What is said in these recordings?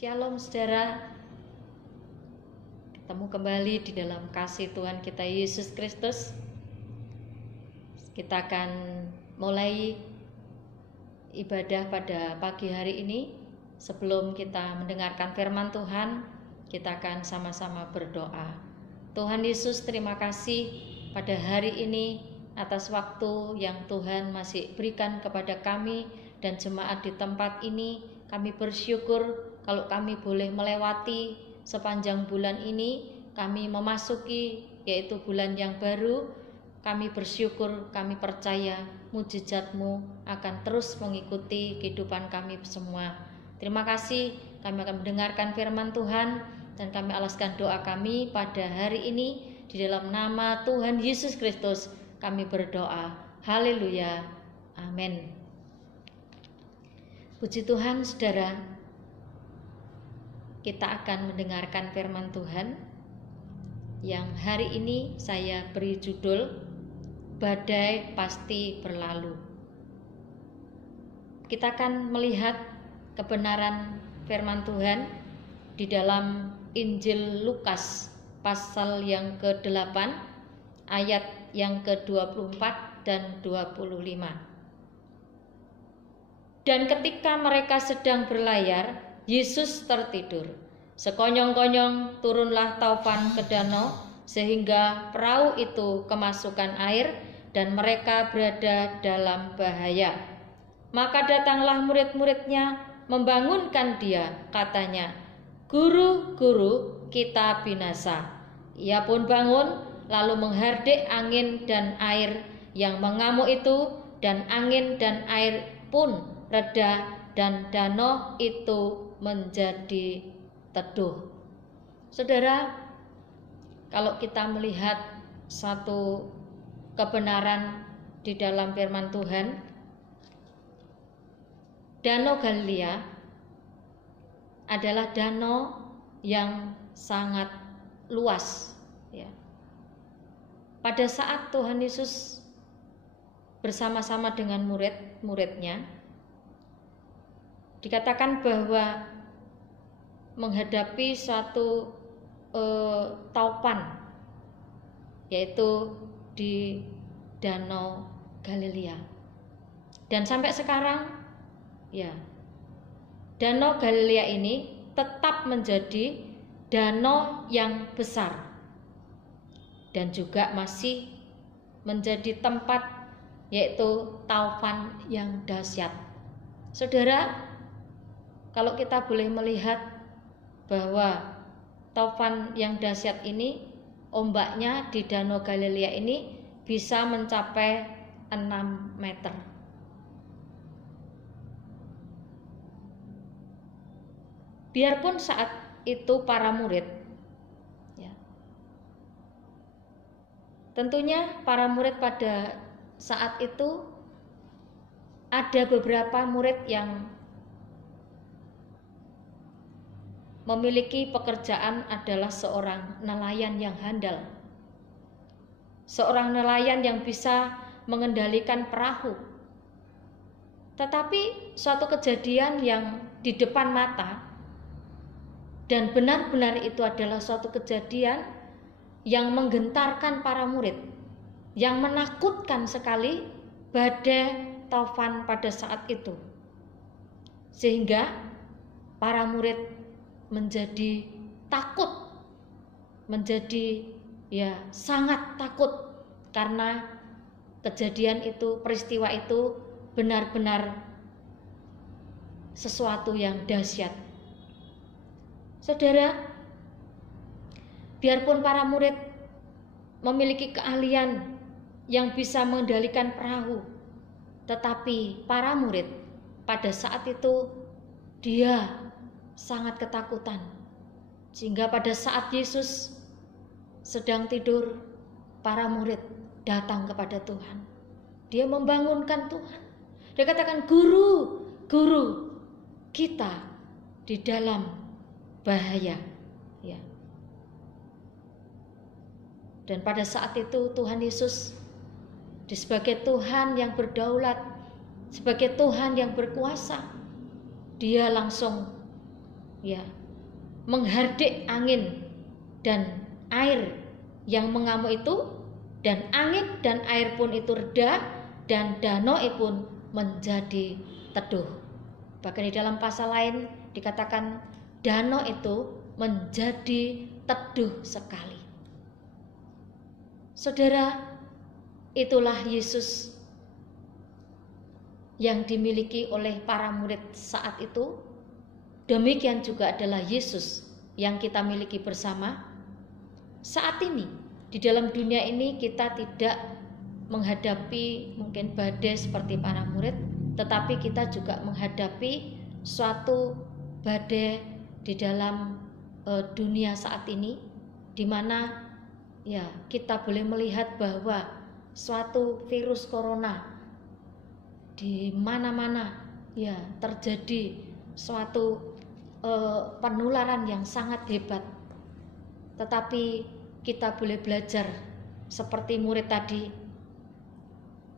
Shalom saudara, ketemu kembali di dalam kasih Tuhan kita Yesus Kristus. Kita akan mulai ibadah pada pagi hari ini. Sebelum kita mendengarkan firman Tuhan, kita akan sama-sama berdoa. Tuhan Yesus, terima kasih pada hari ini atas waktu yang Tuhan masih berikan kepada kami dan jemaat di tempat ini. Kami bersyukur kalau kami boleh melewati sepanjang bulan ini, kami memasuki yaitu bulan yang baru. Kami bersyukur, kami percaya mujizat-Mu akan terus mengikuti kehidupan kami semua. Terima kasih, kami akan mendengarkan firman Tuhan dan kami alaskan doa kami pada hari ini di dalam nama Tuhan Yesus Kristus. Kami berdoa, haleluya, amin. Puji Tuhan saudara, kita akan mendengarkan firman Tuhan yang hari ini saya beri judul Badai Pasti Berlalu. Kita akan melihat kebenaran firman Tuhan di dalam Injil Lukas pasal yang ke-8 ayat yang ke-24 dan 25. Dan ketika mereka sedang berlayar, Yesus tertidur. Sekonyong-konyong turunlah taufan ke danau sehingga perahu itu kemasukan air dan mereka berada dalam bahaya. Maka datanglah murid-muridnya membangunkan dia, katanya, "Guru, guru, kita binasa." Ia pun bangun lalu menghardik angin dan air yang mengamuk itu, dan angin dan air pun reda dan danau itu menjadi teduh. Saudara, kalau kita melihat satu kebenaran di dalam firman Tuhan, Danau Galilea adalah danau yang sangat luas. Ya. Pada saat Tuhan Yesus bersama-sama dengan murid-muridnya, dikatakan bahwa menghadapi suatu taupan, yaitu di Danau Galilea. Dan sampai sekarang, ya, Danau Galilea ini tetap menjadi danau yang besar dan juga masih menjadi tempat yaitu taufan yang dahsyat. Saudara, kalau kita boleh melihat bahwa taufan yang dahsyat ini, ombaknya di Danau Galilea ini bisa mencapai 6 meter. Biarpun saat itu para murid, ya, tentunya para murid pada saat itu ada beberapa murid yang memiliki pekerjaan adalah seorang nelayan yang handal. Seorang nelayan yang bisa mengendalikan perahu. Tetapi suatu kejadian yang di depan mata, dan benar-benar itu adalah suatu kejadian yang menggentarkan para murid, yang menakutkan sekali, badai taufan pada saat itu. Sehingga para murid menjadi takut, menjadi sangat takut karena kejadian itu, peristiwa itu benar-benar sesuatu yang dahsyat. Saudara, biarpun para murid memiliki keahlian yang bisa mengendalikan perahu, tetapi para murid pada saat itu dia sangat ketakutan, sehingga pada saat Yesus sedang tidur, para murid datang kepada Tuhan. Dia membangunkan Tuhan. Dia katakan, "Guru, guru, kita di dalam bahaya." Ya. Dan pada saat itu Tuhan Yesus sebagai Tuhan yang berdaulat, sebagai Tuhan yang berkuasa, dia langsung ya menghardik angin dan air yang mengamuk itu, dan angin dan air pun itu reda, dan danau pun menjadi teduh. Bahkan di dalam pasal lain dikatakan danau itu menjadi teduh sekali. Saudara, itulah Yesus yang dimiliki oleh para murid saat itu. Demikian juga adalah Yesus yang kita miliki bersama saat ini. Di dalam dunia ini kita tidak menghadapi mungkin badai seperti para murid, tetapi kita juga menghadapi suatu badai di dalam dunia saat ini, di mana ya kita boleh melihat bahwa suatu virus corona di mana-mana ya terjadi suatu penularan yang sangat hebat. Tetapi kita boleh belajar seperti murid tadi.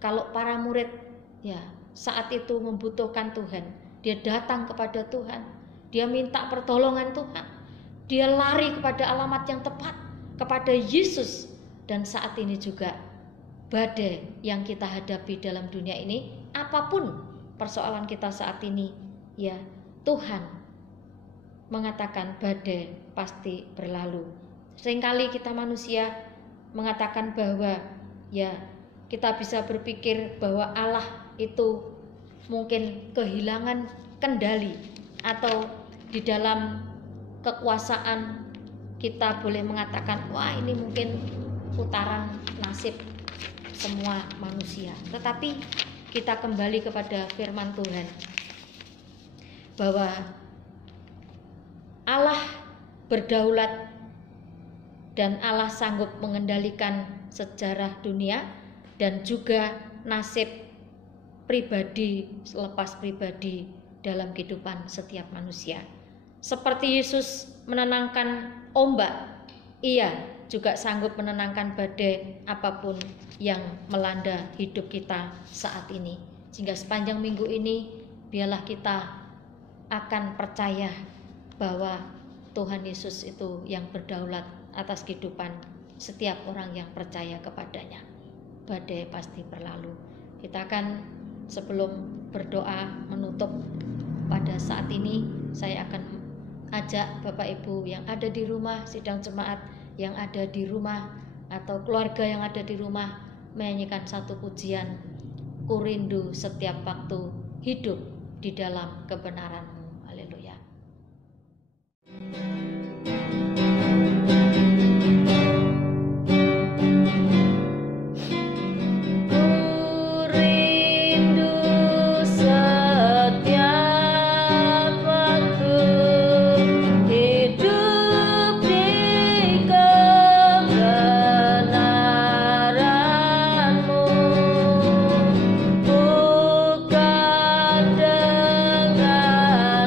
Kalau para murid ya saat itu membutuhkan Tuhan, dia datang kepada Tuhan, dia minta pertolongan Tuhan, dia lari kepada alamat yang tepat, kepada Yesus. Dan saat ini juga badai yang kita hadapi dalam dunia ini, apapun persoalan kita saat ini, ya Tuhan mengatakan badai pasti berlalu. Seringkali kita manusia mengatakan bahwa ya kita bisa berpikir bahwa Allah itu mungkin kehilangan kendali, atau di dalam kekuasaan kita boleh mengatakan wah ini mungkin putaran nasib semua manusia. Tetapi kita kembali kepada firman Tuhan bahwa Allah berdaulat dan Allah sanggup mengendalikan sejarah dunia dan juga nasib pribadi selepas pribadi dalam kehidupan setiap manusia. Seperti Yesus menenangkan ombak, Ia juga sanggup menenangkan badai apapun yang melanda hidup kita saat ini. Sehingga sepanjang minggu ini biarlah kita akan percaya bahwa Tuhan Yesus itu yang berdaulat atas kehidupan setiap orang yang percaya kepadanya. Badai pasti berlalu. Kita akan sebelum berdoa menutup pada saat ini, saya akan ajak Bapak Ibu yang ada di rumah, sidang jemaat yang ada di rumah, atau keluarga yang ada di rumah, menyanyikan satu pujian, Ku rindu setiap waktu hidup di dalam kebenaran-Mu. Haleluya. Bukan dengan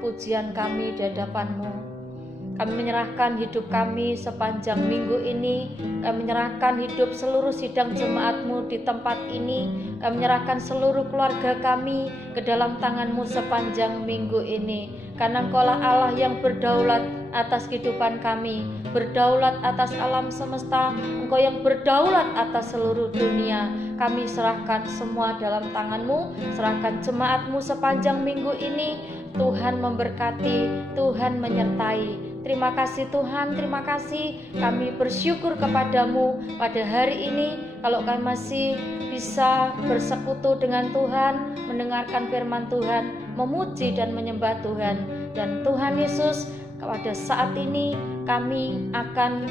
pujian kami di hadapan-Mu. Kami menyerahkan hidup kami sepanjang minggu ini. Kami menyerahkan hidup seluruh sidang jemaat-Mu di tempat ini. Kami menyerahkan seluruh keluarga kami ke dalam tangan-Mu sepanjang minggu ini. Karena Engkaulah Allah yang berdaulat atas kehidupan kami, berdaulat atas alam semesta. Engkau yang berdaulat atas seluruh dunia. Kami serahkan semua dalam tangan-Mu. Serahkan jemaat-Mu sepanjang minggu ini. Tuhan memberkati, Tuhan menyertai. Terima kasih Tuhan, terima kasih. Kami bersyukur kepadamu pada hari ini. Kalau kami masih bisa bersekutu dengan Tuhan, mendengarkan firman Tuhan, memuji dan menyembah Tuhan. Dan Tuhan Yesus, pada saat ini kami akan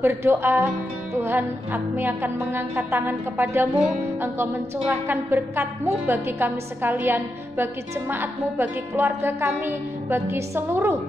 berdoa. Tuhan, kami akan mengangkat tangan kepadamu. Engkau mencurahkan berkat-Mu bagi kami sekalian, bagi jemaat-Mu, bagi keluarga kami, bagi seluruh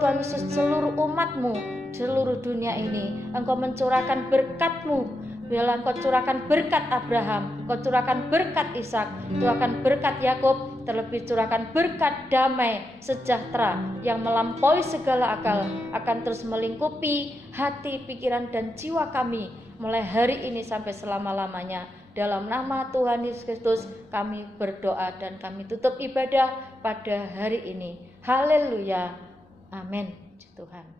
Tuhan Yesus, seluruh umat-Mu, seluruh dunia ini. Engkau mencurahkan berkat-Mu. Biarlah Engkau curahkan berkat Abraham, Engkau curahkan berkat Ishak, curahkan berkat Yakub, terlebih curahkan berkat damai sejahtera yang melampaui segala akal, akan terus melingkupi hati, pikiran, dan jiwa kami mulai hari ini sampai selama-lamanya. Dalam nama Tuhan Yesus Kristus kami berdoa dan kami tutup ibadah pada hari ini. Haleluya. Amin. Tuhan.